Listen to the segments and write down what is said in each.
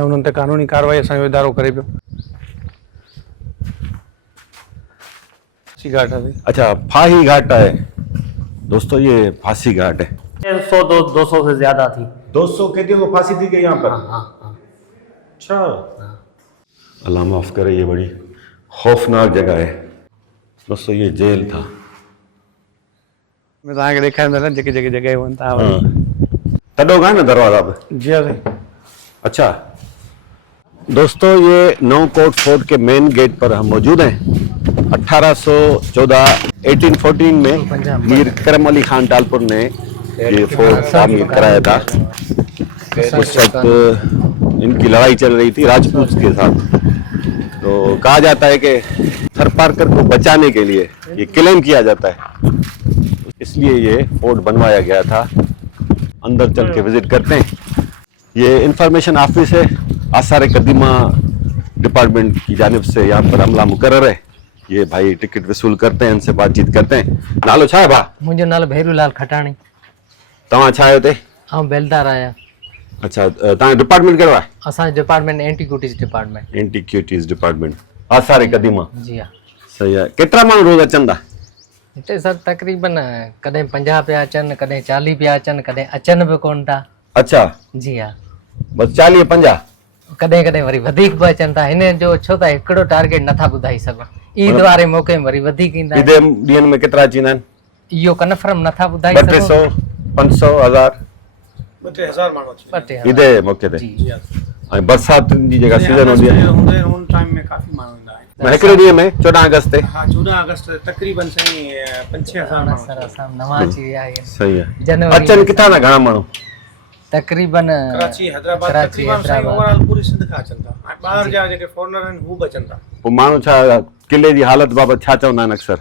ऐं उन्हनि ते कानूनी कार्रवाई असांजो इदारो करे पियो। फांसी घाट है। अच्छा, फाही घाट है दोस्तों, ये फांसी घाट है। 200 से ज्यादा थी। 200 कैदियों को फांसी दी गई यहाँ पर। हाँ। अच्छा, अल्लाह माफ करे, ये बड़ी खौफनाक जगह है दोस्तों, ये जेल था। मैं तव्हांखे ॾेखारींदो न जेके जेके जॻह वञनि था। तॾो का न दरवाजा पे। जी हाँ साईं। अच्छा दोस्तों, ये नौ कोट फोर्ट के मेन गेट पर हम मौजूद हैं। 1814 में मीर करम अली खान टालपुर ने ये फोर्ट तामीर कराया था। उस वक्त इनकी लड़ाई चल रही थी राजपूत के साथ। तो कहा जाता है कि थरपारकर को बचाने के लिए ये क्लेम किया जाता है, इसलिए ये फोर्ट बनवाया गया था। अंदर चल के विजिट करते हैं। ये इंफॉर्मेशन ऑफिस है, आसार कदीमा डिपार्टमेंट की जानिब से यहाँ पर अमला मुकर्रर है। ये भाई टिकट वसूल करते हैं, इनसे बातचीत करते हैं। नालो छा है भा? मुझे नालो भैरूलाल खटाणी। तव्हां छा आहियो ते? हाँ, बेलदार आया। अच्छा, तव्हां डिपार्टमेंट कहिड़ो आहे? असांजो डिपार्टमेंट एंटीक्यूटीज डिपार्टमेंट। एंटीक्यूटीज डिपार्टमेंट, आसार कदीमा। जी हाँ। सही है। केतिरा माण्हू रोज़ अचनि था? हिते सर तकरीबन कदें 50 पिया अचनि, कदें 40 पिया अचनि, कदें अचनि बि कोन था। अच्छा, जी हाँ। बस 40-50? कदें कदें वरी वधीक बि अचनि था। हिन जो छो त हिकिड़ो टारगेट नथा ॿुधाई सघूं। ईद वारे मौक़े में वरी वधीक ईंदा आहिनि। ईद ॾींहंनि में केतिरा अची वेंदा आहिनि? इहो कन्फर्म नथा ॿुधाई 200, 500, 1000? 2-3000 माण्हू अची वेंदा। ईद जे मौक़े ते। जी हाँ। ऐं बरसातियुनि जी जेका सीज़न हूंदी आहे उन टाइम में काफ़ी माण्हू ईंदा आहिनि। हिकिड़े ॾींहं में 14 अगस्त ते। हाँ, 14 अगस्त तकरीबन साईं 5-6 हज़ार सर असां नवां अची विया आहियूं। सही है। जनवरी अचनि किथां था घणा माण्हू? तकरीबन कराची, हैदराबाद, कराची, तकरीबन साईं हैदराबाद। ओवरऑल पूरी सिंध खां अचनि था। ऐं ॿाहिरि जा जेके फॉरेनर आहिनि हू बि अचनि था। पोइ माण्हू छा किले जी हालत बाबति छा चवंदा आहिनि अक्सर?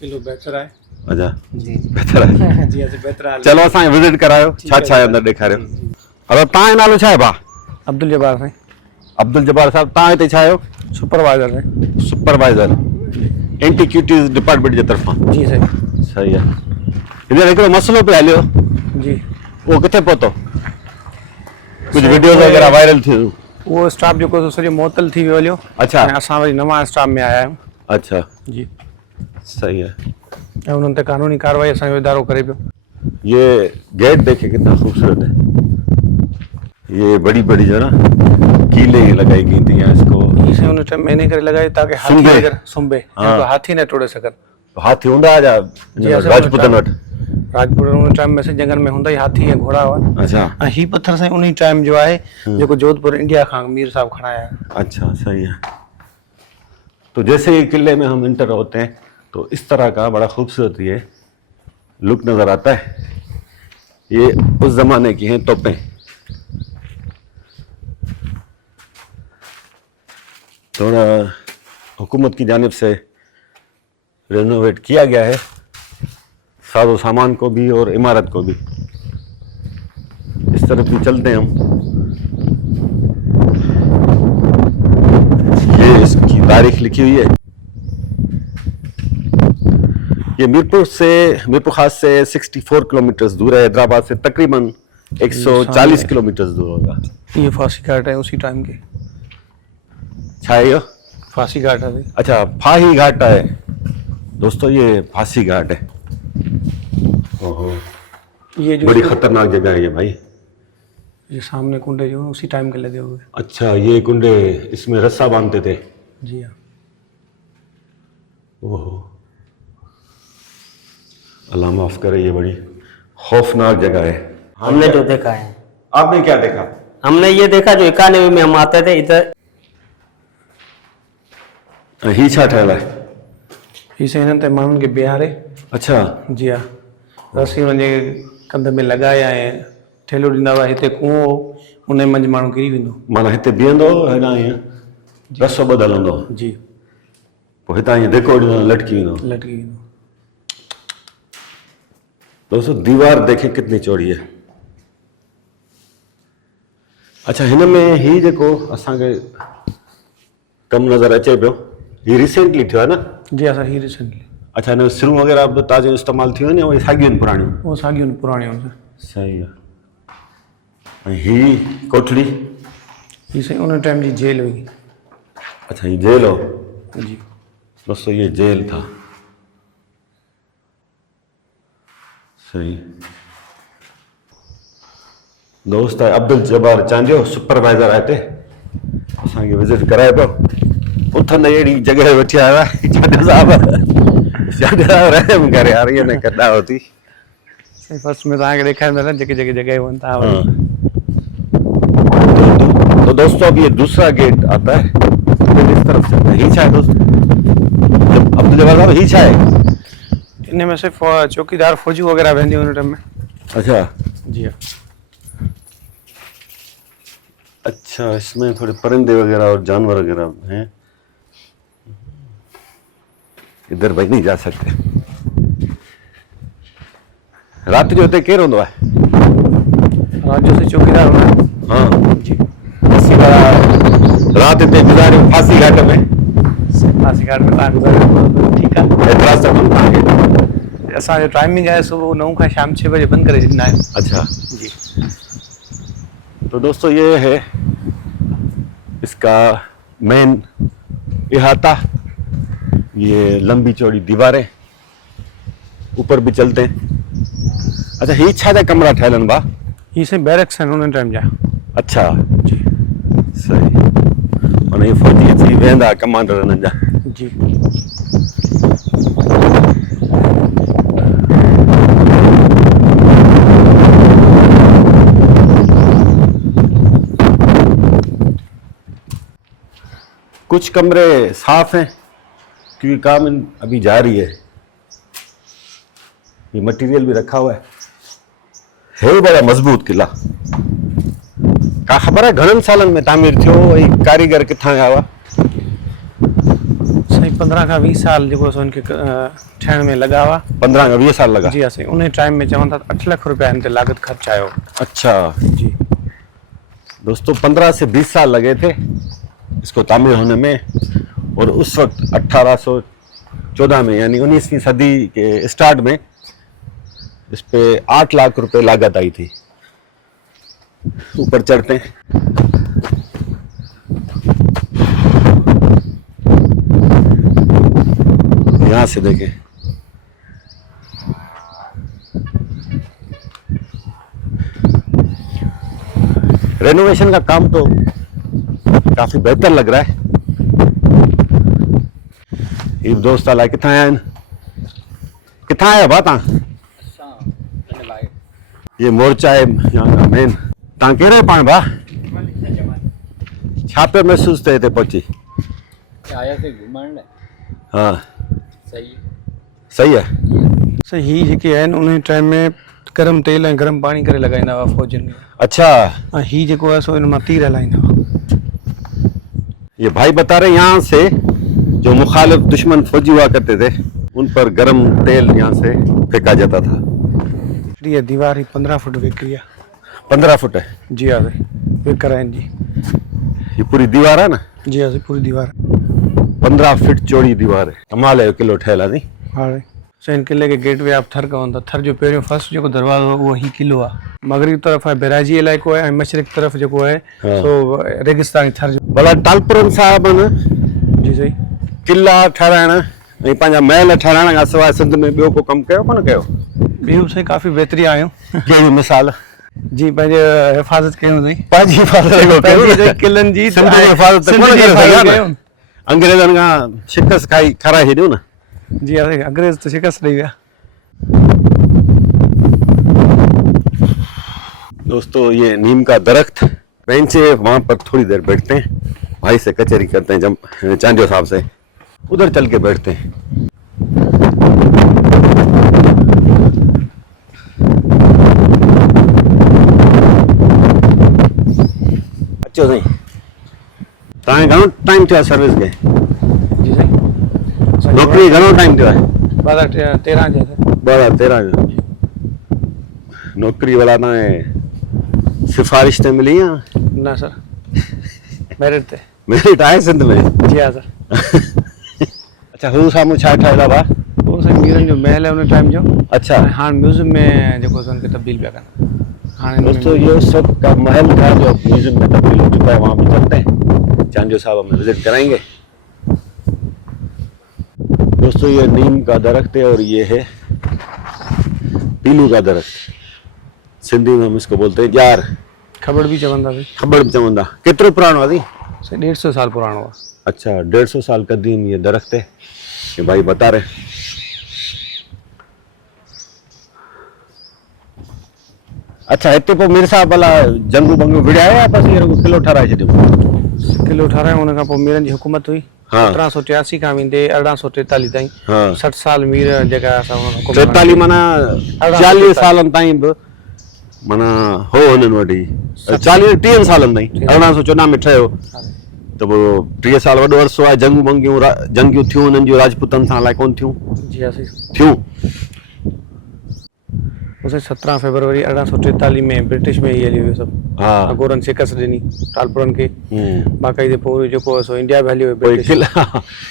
किलो बहितर आहे। अच्छा, जी बहितर आहे। जी असां बहितर आहे। चलो असांखे विज़िट करायो, छा छा आहे अंदरि ॾेखारियो। अब तव्हांजो नालो छा आहे भाउ? अब्दुल जब्बार साईं। अब्दुल जब्बार साहब, तव्हां हिते छा आहियो? सुपरवाइज़र साईं। सुपरवाइज़र एंटीक्यूटीज डिपार्टमेंट जे तरफ़ां। जी साईं। सही आहे। हींअर हिकिड़ो मसइलो पियो हलियो, जी। उहो किथे पहुतो? कुझु वीडियोज़ वग़ैरह वायरल थियूं। वो स्टाफ जो को सॼो मुअतल थी वियो हलियो। अच्छा। ऐं असां वरी नवां स्टाफ में आया आहियूं। अच्छा, जी। सही है। ऐं उन्हनि ते कानूनी कार्रवाई असांजो इदारो करे पियो। ये गेट देखिए कितना खूबसूरत है। ये बड़ी बड़ी जो है ना कीलें लगाई गई थी यहाँ इसको। इसे उन टाइम मैंने करे लगाए ताकि हाथी सुंबे। अगर सुंबे हाँ। इनको हाथी न तोड़े सकन। हाथी हूंदा जा जी असां राजपूतन वटि? राजपुर उन टाइम में से जंगल में हूंदा ई हाथी ऐं घोड़ा हुआ। अच्छा। ऐं ही पत्थर साईं उन टाइम जो आहे जेको जोधपुर इंडिया खां मीर साहब खणाया है। अच्छा, सही है। तो जैसे ही किले में हम इंटर होते हैं तो इस तरह का बड़ा खूबसूरत ये लुक नजर आता है। ये उस जमाने की हैं तोपें। थोड़ा हुकूमत की जानिब से रेनोवेट किया गया है, साजो सामान को भी और इमारत को भी। इस तरफ भी चलते हैं हम। ये इसकी तारीख लिखी हुई है। ये मीरपुर खास से 64 किलोमीटर दूर है। हैदराबाद से तकरीबन 140 किलोमीटर दूर होगा। ये फांसी घाट है उसी टाइम के। छा है ये? फांसी घाट है। अच्छा, फाही घाट है दोस्तों, ये फांसी घाट है। ओहो, ये जो बड़ी खतरनाक जगह है ये भाई। ये सामने कुंडे जो उसी टाइम के लगे हुए। अच्छा, ये कुंडे इसमें रस्सा बांधते थे। जी हाँ। ओहो, अल्लाह माफ करे, ये बड़ी खौफनाक जगह है। हमने जो देखा है। आपने क्या देखा? हमने ये देखा जो 91 में हम आते थे इधर। ही छा ठहियल आहे? ही से हिननि ते माण्हुनि खे बीहारे। अच्छा। जी हाँ। रस्सी हुनजे कंध में लगाए ऐं ठेलो ॾींदा हुआ। हिते कुओं हो, उन मंझि माण्हू किरी वेंदो। माना हिते बीहंदो हेॾां ईअं रसो ॿधल हूंदो, जी। पोइ हितां ईअं धिको ॾींदो लटकी वेंदो। लटकी वेंदो। दोस्तों दीवार देखे कितनी चौड़ी है। अच्छा, हिन में ही जेको असांखे कमु नज़र अचे पियो, ही रिसेंटली थियो आहे न? जी असां ही रिसेंटली। अच्छा, हिन में सिरूं वग़ैरह बि ताज़ो इस्तेमालु थी वञे, उहे साॻियूं आहिनि पुराणियूं? वो साॻियूं पुराणियूं। सही आहे। ऐं ही कोठड़ी? ये सही उन टाइम जी जेल हुई। अच्छा ये जेल हो। जी दोस्तों ये जेल था। सही। दोस्त है अब्दुल जब्बार चांडियो सुपरवाइजर आए थे असांखे विजिट कराए पियो उथंदे अहिड़ी जॻह वेठी आया चांडियो साहब रहम करे यार ये न कॾा होती। सही फर्स्ट में तव्हांखे ॾेखारींदा न जेके जेके जॻह वञनि था। हाँ। तो दोस्तों अब ये दूसरा गेट आता है इस तरफ से ही है दोस्त अब्दुल जब्बार साहब ही है। इनमें सिर्फ चौकीदार फौजी वगैरह वेंदी उन टाइम में। अच्छा जी हाँ। अच्छा इसमें थोड़े परिंदे वगैरह और जानवर वगैरह हैं। इधर भाई नहीं जा सकते। रात जो होते केर होंदो है। रात जो से चौकीदार होना। हाँ जी इसी तरह रात इतने गुजारे फांसी घाट में। फांसी घाट में तव्हां गुज़ारियो ठीकु आहे। एतिरा सब तव्हांखे। असांजो टाइमिंग आहे सुबुह 9 खां शाम 6 बजे बंदि करे छॾींदा आहियूं। अच्छा जी तो दोस्तों ये है इसका मेन इहाता। ये लंबी चौड़ी दीवारें ऊपर भी चलते हैं। अच्छा ही छा जा कमरा ठहलन बा। ये से बैरक्स आहिनि उन टाइम जा। अच्छा जी सही माना ये फौजी अची वेंदा कमांडर हिननि जा। जी कुछ कमरे साफ हैं क्योंकि काम अभी जारी है। ये मटेरियल भी रखा हुआ है बड़ा मजबूत किला। का ख़बर है घणनि सालन में तामीर थियो ऐं कारीगर किथां आया हुआ। सही 15 खां 20 साल जेको असां इनखे ठहिण में लॻा हुआ। 15 खां 20 साल लगा। जी असां उन टाइम में चवनि था 8 लाख रुपया हिन ते लागत ख़र्च आयो। अच्छा जी दोस्तों 15 से 20 साल लगे थे इसको तामीर होने में और उस वक्त 1814 में यानी 19वीं सदी के स्टार्ट में इस पे 8 लाख रुपए लागत आई थी। ऊपर चढ़ते हैं। यहां से देखें रेनोवेशन का काम तो काफी बेहतर लग रहा है। ये दोस्त आला किथा आया किथा आया बात ये मोर्चा है यहाँ का मेन तव्हां कहिड़े पाण भा छा पे महसूस थिए हिते पहुची। आया थे घुमण हाँ सही सही है। सही ही जेके आहिनि उन टाइम में गरम तेल ऐं गरम पाणी करे लॻाईंदा हुआ फौजियुनि में। अच्छा ऐं ही जेको आहे सो इन मां तीर हलाईंदा हुआ। ये भाई बता रहे यहाँ से जो मुखालिफ दुश्मन फौजी हुआ करते थे उन पर गरम तेल यहाँ से फेंका जाता था। ये दीवार ही 15 फुट विकरी है। 15 फुट है। जी हाँ सही विकर आहिनि जी। ये पूरी दीवार है ना। जी हाँ सही पूरी दीवार 15 फीट चौड़ी दीवार है। कमाल है किलो ठहियल आहे नी। हाँ सो इन किले के गेट वे आप थर कहनि था। थर जो पहिरियों फर्स्ट जेको दरवाज़ो आहे उहो ही किलो आहे। मगरबी तरफ़ आहे बैराजी इलाइक़ो आहे ऐं मशरिक़ तरफ़ जेको आहे सो रेगिस्तानी थर जो। भला टालपुरनि साहिब न जी सही किला ठाराइण ऐं पंहिंजा महल ठाराइण खां सवाइ सिंध में ॿियो को कमु कयो कोन कयो। ॿियूं सही काफ़ी बहितरी आहियूं। कहिड़ी मिसाल जी पंहिंजे हिफ़ाज़त कयूं अथई। पंहिंजी हिफ़ाज़त किलनि जी सिंध जी हिफ़ाज़त सिंध कोन जी करे हिफ़ाज़त सघिया कयूं। न अंग्रेज़नि खां शिकस्त खाराए छॾियूं न। जी हाँ अंग्रेज़ तो शिकस्त ॾेई विया। दोस्तों ये नीम का दरख्त बेंच है वहां पर थोड़ी देर बैठते हैं भाई से कचहरी करते हैं जब चांडियो साहब से उधर चल के बैठते हैं। अचो सही तव्हांखे घणो टाइम थियो आहे सर्विस खे। जी सही नौकिरी घणो टाइम थियो आहे। 2013 जे 2013 जो नौकिरी वाला तव्हांखे सिफारिश ते मिली या न सर मेरिट ते। मेरिट आहे सिंध में। जी हाँ सर। अच्छा हू साम्हूं छा ठहियल आहे भाउ। वो सर मीरन जो महल है उन टाइम जो। अच्छा हाणे म्यूज़ियम में जेको असां खे तब्दील पिया कनि। हाँ दोस्तों ये उस वक्त का महल था जो म्यूजियम में तब्दील हो चुका है, वहां भी चलते हैं, चांजो साहब हमें विजिट कराएंगे। दोस्तों ये नीम का दरख्त है और ये है पीलू का दरख्त, सिंधी में हम इसको बोलते हैं यार। खबर भी चवंदा भाई, खबर चवंदा केतिरो पुराणो आहे? से 150 साल पुरानो हुआ। अच्छा 150 साल कदीम ये दरख्त है, ये भाई बता रहे। अच्छा हिते पोइ मीर साहब भला जंगू बंगू विड़िया या बस ये रुगो किलो ठाराए छॾियो? किलो 18 उन खां पोइ मीरनि जी हुकूमत हुई। हाँ। 1783 खां वेंदे 1843 ताईं। हाँ। 60 साल मीर जेका असां हुकूमत 43 माना 40 सालनि ताईं बि माना हो हुननि वटि 40-30 सालनि ताईं 1814 में ठहियो त पोइ 30 साल वॾो अरसो आहे। जंगियूं थियूं हुननि जूं राजपूतनि सां अलाए कोन थियूं जी हाँ सही। थियूं। उसे 17 फरवरी 1843 में ब्रिटिश में ये लियो सब। हाँ। अगोरन शिकस्त ॾिनी टालपुरनि खे। बाक़ाइदे पोइ जेको सो इंडिया में हलियो कोई ब्रिटिश।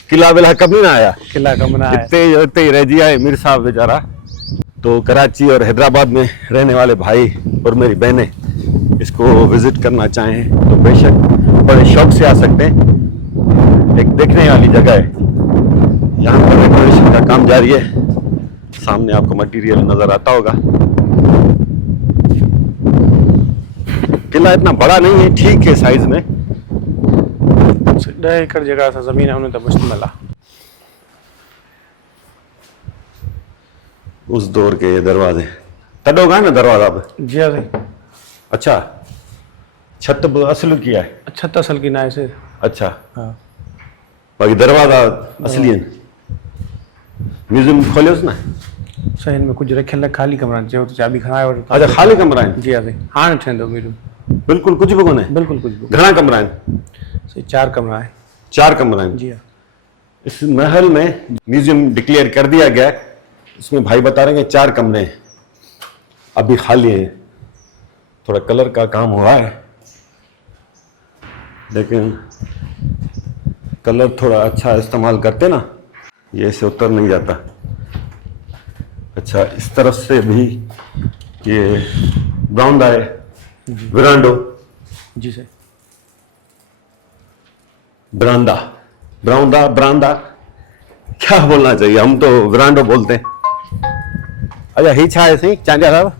किला विला कभी ना आया, किला कम ना आया। इतने ही रह गया है मीर साहब बेचारा। तो कराची और हैदराबाद में रहने वाले भाई और मेरी बहनें इसको विजिट करना चाहें तो बेशक बड़े शौक से आ सकते हैं। एक देखने वाली जगह है, यहाँ पर डेकोरेशन का काम जारी है, सामने आपको मटेरियल नजर आता होगा। किला इतना बड़ा नहीं है, ठीक है साइज में। 10 एकड़ जगह सा जमीन है उन्हें तो मुश्तमिल है। उस दौर के ये दरवाजे तडो का है ना दरवाजा पे? जी हाँ सही। अच्छा छत भी असल की है? छत असल की ना है से। अच्छा हाँ। बाकी दरवाजा असली है। म्यूजियम खोलियोस ना? सही में कुछ रखियल खाली कमरा जो तो चाबी खणाए वठो। अच्छा खाली कमरा है? जी हाँ सही। हाणे ठहंदो मीरू। बिल्कुल कुछ भी कोन है? बिल्कुल कुछ भी। घणा कमरा है? सही 4 कमरा है। 4 कमरा है। जी हाँ। इस महल में म्यूजियम डिक्लेयर कर दिया गया है, इसमें भाई बता रहे हैं 4 कमरे हैं अभी खाली है। थोड़ा कलर का काम हुआ है लेकिन कलर थोड़ा अच्छा इस्तेमाल करते ना ये ऐसे उतर नहीं जाता। अच्छा इस तरफ से भी ये ब्राउंडा है, विरांडो। जी सही। ब्रांडा ब्राउंडा ब्रांडा क्या बोलना चाहिए, हम तो विरांडो बोलते हैं। अच्छा ही छा है सही चांडिया साहब?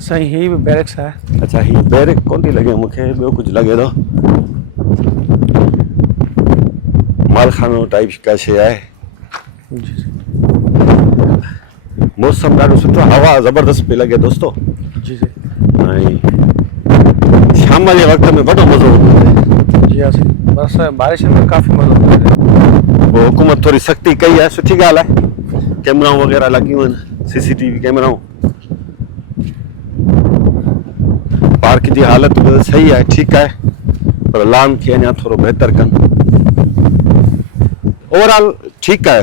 सही ही बैरक्स है। अच्छा ही बैरक कोन थी लगे मूंखे, ॿियो कुछ लगे तो मालखानो टाइप का शइ आहे। जी सही। मौसम ॾाढो सुठो, हवा ज़बरदस्त पई लॻे दोस्तों। जी सही। ऐं शाम जे वक़्त में वॾो मज़ो हूंदो आहे। जी हाँ सही। बस बारिश में काफ़ी मज़ो आता है। पोइ हुकूमत थोड़ी सख़्ती कई आहे, सुठी ॻाल्हि आहे। कैमराऊं वग़ैरह लॻियूं आहिनि, CCTV कैमराऊं। पार्क जी हालत बि सही आहे, ठीकु आहे, पर लॉन खे अञा थोरो बहितर कनि। ओवरऑल ठीकु आहे,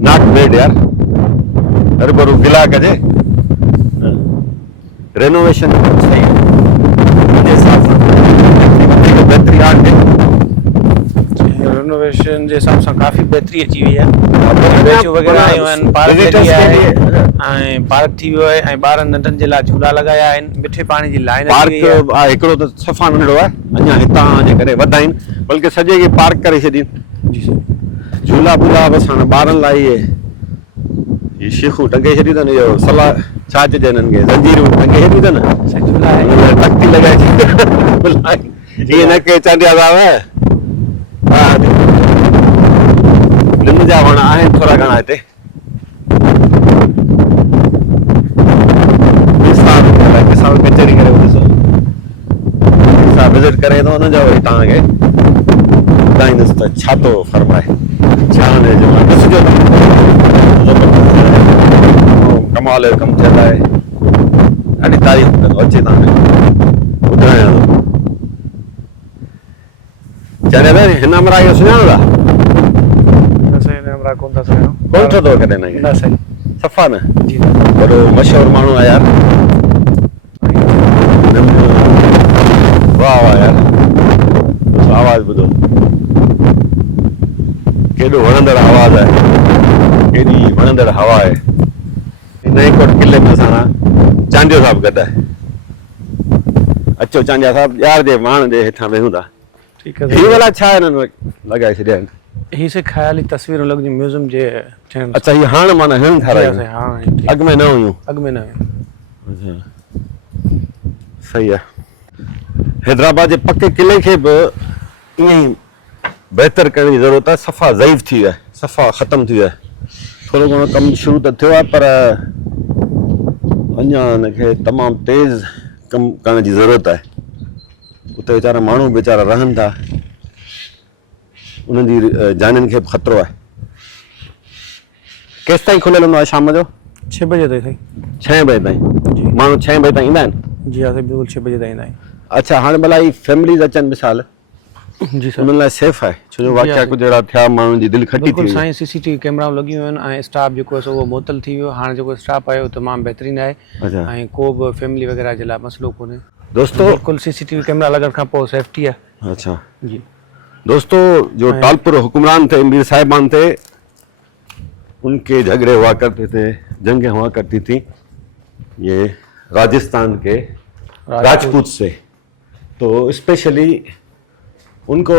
नॉट बैड यार। अरे बरू गिला कजे रेनोवेशन सही है मुंहिंजे हिसाब सां, बहितरी आहे। रेनोवेशन जे हिसाब सां काफ़ी बेहतरी अची वई आहे। बेंचूं वग़ैरह आयूं आहिनि, पार्क लॻी आहे ऐं पार्क थी वियो आहे ऐं ॿारनि नंढनि जे लाइ झूला लॻाया आहिनि, मिठे पाणी जी लाइन अची वई आहे। पार्क आहे हिकिड़ो त सफ़ा नंढड़ो आहे, अञा हितां जे करे वॾा आहिनि, बल्कि सॼे खे पार्क करे छॾीनि। जी सही। झूला बूला बसि हाणे ॿारनि लाइ इहे शीखूं टंगे छॾियूं अथनि, इहो सलाह छा चइजे हिननि खे, ज़ंजीरूं टंगे छॾियूं अथनि, सही झूला आहे। हुन लाइ तख़्ती लॻाए छॾी। ईअं न के चांडिया साहब लिम जा वण आहिनि थोरा घणा हिते। किसान कचहरी करे ॾिसो, किसान विज़िट करे थो हुनजो वरी तव्हांखे ॿुधाईंदुसि त छा थो फरमाए, छा हुनजे जो ॾिसिजो कमाल जो कमु थियल आहे, ॾाढी तारीफ़ कंदो अचे तव्हांखे ॿुधायां थो। चाहे हिन अमरा खे सुञाणो था? न सही ने हमरा कोन था सुञाणो। कोन ठहंदो कॾहिं न? न सही। सफ़ा न? जी। वॾो मशहूरु माण्हू आहे यार। वाह वाह यार, आवाज़ ॿुधो, केॾो वणंदड़ आवाज़ आहे, केॾी वणंदड़ हवा आहे। हिन कोट किले में असां चांडियो साहिब गॾु आहे। अचो चांजा साहब यार जे माण जे हेठां वेहूं था ठीक है ही वाला छा हिननि लॻाए छॾिया आहिनि ही से ख़याली तस्वीरूं लॻियूं म्यूज़ियम जे थियण अच्छा ये हाणे माना हिननि ठाराहियूं हां अॻु में न हुयूं अॻु में न अच्छा सही आहे हैदराबाद जे पके किले खे बि ईअं ई बहितर करण जी ज़रूरत आहे सफ़ा ज़ईफ़ थी वियो आहे सफ़ा ख़तमु थी वियो आहे थोरो घणो कमु शुरू त थियो आहे पर अञा हिनखे तमामु तेज़ कमु करण जी ज़रूरत आहे उते वीचारा माण्हू वीचारा रहनि था उन्हनि जी जानियुनि खे बि ख़तरो आहे केसि ताईं खुलियल हूंदो आहे शाम जो 6 बजे ताईं 6 बजे ताईं माण्हू 6 बजे ताईं ईंदा आहिनि जी हाँ सर बिल्कुल 6 बजे ताईं ईंदा आहियूं अच्छा हाणे भला ही फैमिलीज़ अचनि मिसाल जी सर उन्हनि लाइ सेफ आहे छो जो वाक़िया कुझु अहिड़ा थिया माण्हुनि जी दिलि खटी थी बिल्कुलु वई साईं सीसीटीवी कैमरा लॻियूं आहिनि ऐं स्टाफ जेको आहे सो उहो मुअतल थी वियो हाणे जेको स्टाफ आहे उहो तमामु बहितरीनु आहे अच्छा ऐं को बि फैमिली वग़ैरह जे लाइ मसइलो कोन्हे दोस्तों बिल्कुलु सीसीटीवी कैमरा लॻण खां पोइ सेफ्टी आहे अच्छा जी दोस्तों जो टालपुर हुक्मरान थे मीर साहिबान थे उनके झगड़े हुआ करते थे जंगें हुआ करती थी ये राजस्थान के राजपूत से तो स्पेशली उनको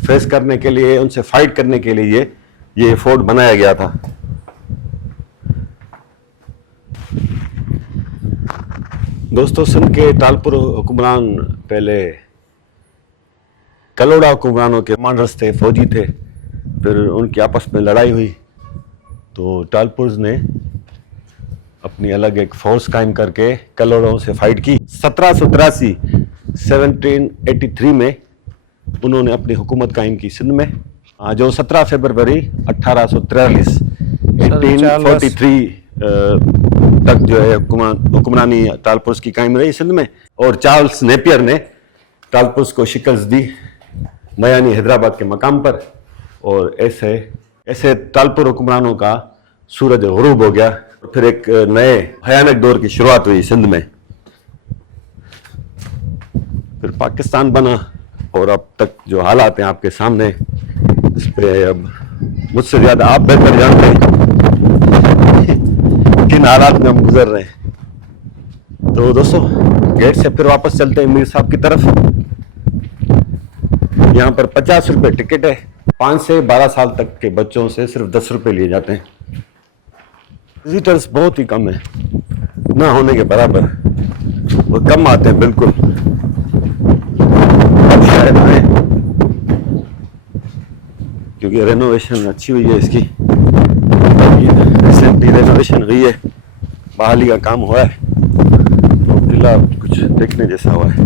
फेस करने के लिए उनसे फाइट करने के लिए ये फोर्ट बनाया गया था दोस्तों सिंध के टालपुर हुक्मरान पहले कलोड़ा हुक्मरानों के कमांडर्स थे फौजी थे फिर उनकी आपस में लड़ाई हुई तो टालपुर्स ने अपनी अलग एक फोर्स कायम करके कलोड़ों से फाइट की 1783 1783 में उन्होंने अपनी हुकूमत कायम की सिंध में जो 17 फरवरी 1843 1843 तक जो है हुक्मरानी टालपुर्स की कायम रही सिंध में और चार्ल्स नेपियर ने टालपुर्स को शिकस्त दी मयानी हैदराबाद के मकाम पर और ऐसे ऐसे टालपुर हुक्मरानों का सूरज गुरूब हो गया और फिर एक नए भयानक दौर की शुरुआत हुई सिंध में फिर पाकिस्तान बना और अब तक जो हालात हैं आपके सामने इस पे अब मुझसे ज़्यादा आप बेहतर जानते हैं किन हालात में हम गुजर रहे हैं तो दोस्तों गेट से फिर वापस चलते हैं मीर साहब की तरफ यहाँ पर 50 रुपए टिकट है 5 से 12 साल तक के बच्चों से सिर्फ 10 रुपए लिए जाते हैं विजिटर्स बहुत ही कम है ना होने के बराबर वो कम आते हैं बिल्कुल अब शायद आए क्योंकि रेनोवेशन अच्छी हुई है इसकी रिसेंटली रेनोवेशन हुई है बहाली का काम हुआ है तो किला कुछ देखने जैसा हुआ है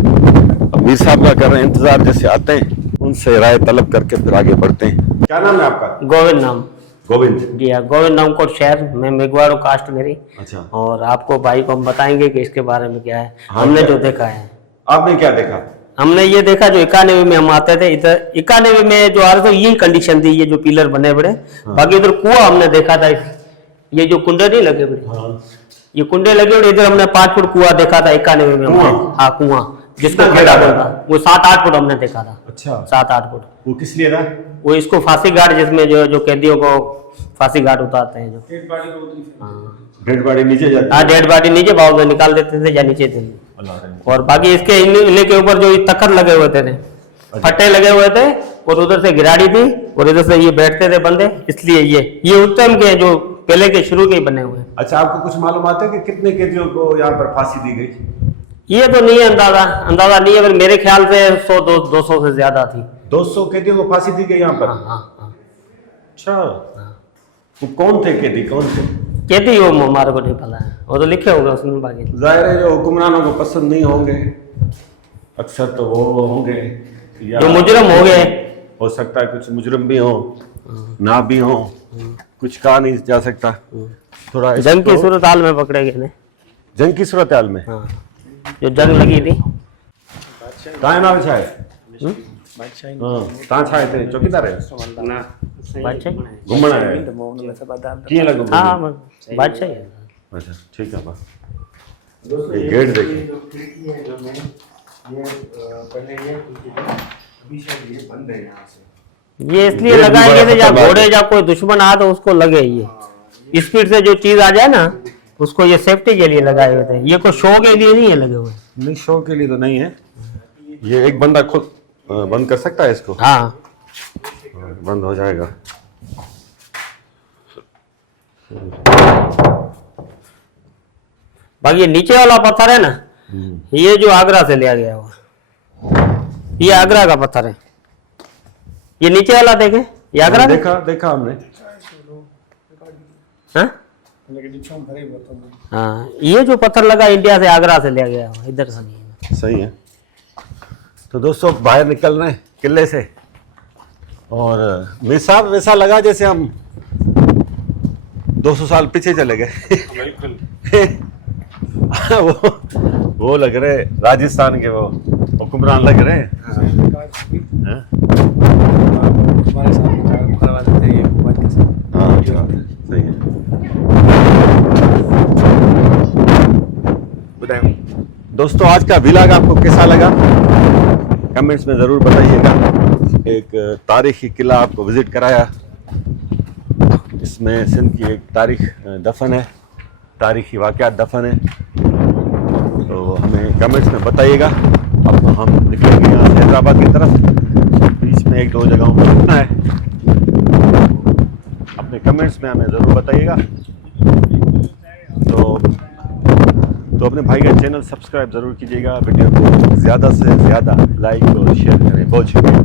अब मीर साहब का कर रहे हैं इंतजार जैसे आते हैं उनसे राय तलब करके फिर आगे बढ़ते हैं क्या नाम है आपका गोविंद नाम गोविंद जी हाँ गोविंद नामकोट शहर में मेघवाड़ो कास्ट मेरी अच्छा और आपको भाई को हम बताएंगे कि इसके बारे में क्या है हाँ, हमने क्या? जो देखा है आपने क्या देखा हमने ये देखा जो 91 में हम आते थे इधर 91 में जो आ रहे थे यही कंडीशन थी ये जो पिलर बने बड़े बाकी इधर कुआं हमने देखा था ये जो कुंडे नहीं लगे बड़े ये कुंडे लगे बड़े इधर हमने 5 फुट कुआं देखा था 91 में हाँ कुआं जिसको खेड़ा बोलता वो 7-8 फुट हमने देखा था अच्छा 7-8 फुट वो किस लिए था वो इसको फांसी घाट जिसमें जो कैदियों को फांसी घाट उतारते हैं जो डेड बॉडी नीचे जाती हाँ डेड बॉडी नीचे भाव में निकाल देते थे या नीचे थे और बाकी इसके इन्हें के ऊपर जो तखत लगे हुए थे फट्टे लगे हुए थे और उधर से गिराड़ी थी और इधर से ये बैठते थे बंदे इसलिए ये उस टाइम के जो पहले के शुरू के ही बने हुए। अच्छा आपको कुछ मालूम आता है कि कितने कैदियों को यहाँ पर फांसी दी गई ये तो नहीं है अंदाजा नहीं है मेरे ख्याल से 100-200 से ज्यादा थी 200 कैदियों को फांसी दी गई यहाँ पर हाँ। अच्छा वो कौन थे कैदी कौन थे कहती वो हमारे को नहीं पता है वो तो लिखे होंगे उसमें बाकी जाहिर है जो हुक्मरानों को पसंद नहीं होंगे अक्सर तो वो होंगे जो मुजरम हो गए हो सकता है कुछ मुजरम भी हो ना भी हो कुछ कहा नहीं जा सकता थोड़ा जंग की सूरत हाल में पकड़े गए ने जंग की सूरत हाल में हाँ जो जंग लगी थी कहाँ नाम छा है हाँ छा है चौकीदार है बादशाह घूमना है किए लगो हाँ बादशाह है अच्छा ठीक है बस ये गेट देखिए ये इसलिए लगाए गए थे जब घोड़े या कोई दुश्मन आ तो उसको लगे ये स्पीड से जो चीज आ जाए ना उसको ये सेफ्टी के लिए लगाए हुए थे, ये कोई शो के लिए नहीं है लगे हुए। नहीं, शो के लिए तो नहीं है। ये एक बंदा खुद बंद कर सकता है इसको। हाँ बंद हो जाएगा। बाकी ये नीचे वाला पत्थर है ना, ये जो आगरा से लिया गया हुआ, ये आगरा का पत्थर है। ये नीचे वाला देखे, ये आगरा का? देखा हमने। हाँ? हाँ, ये जो पत्थर लगा इंडिया से, आगरा से लिया गया हुआ, इधर से नहीं है। सही है। तो दोस्तों बाहर निकल रहे हैं किले से, और वैसा वैसा लगा जैसे हम 200 साल पीछे चले गए। बिल्कुल। वो लग रहे राजस्थान के वो हुक्मरान लग रहे हैं। हाँ? हाँ, अच्छा, सही है। दोस्तों आज का व्लॉग आपको कैसा लगा कमेंट्स में ज़रूर बताइएगा। एक तारीखी किला आपको विज़िट कराया, इसमें सिंध की एक तारीख दफन है, तारीखी वाक़यात दफन है। तो हमें कमेंट्स में बताइएगा। अब हम निकलेंगे यहाँ से हैदराबाद की तरफ, बीच में एक दो जगहों पर रुकना है। अपने कमेंट्स में हमें ज़रूर बताइएगा। तो अपने भाई का चैनल सब्सक्राइब ज़रूर कीजिएगा। वीडियो को ज़्यादा से ज़्यादा लाइक और शेयर करें। बहुत शुक्रिया।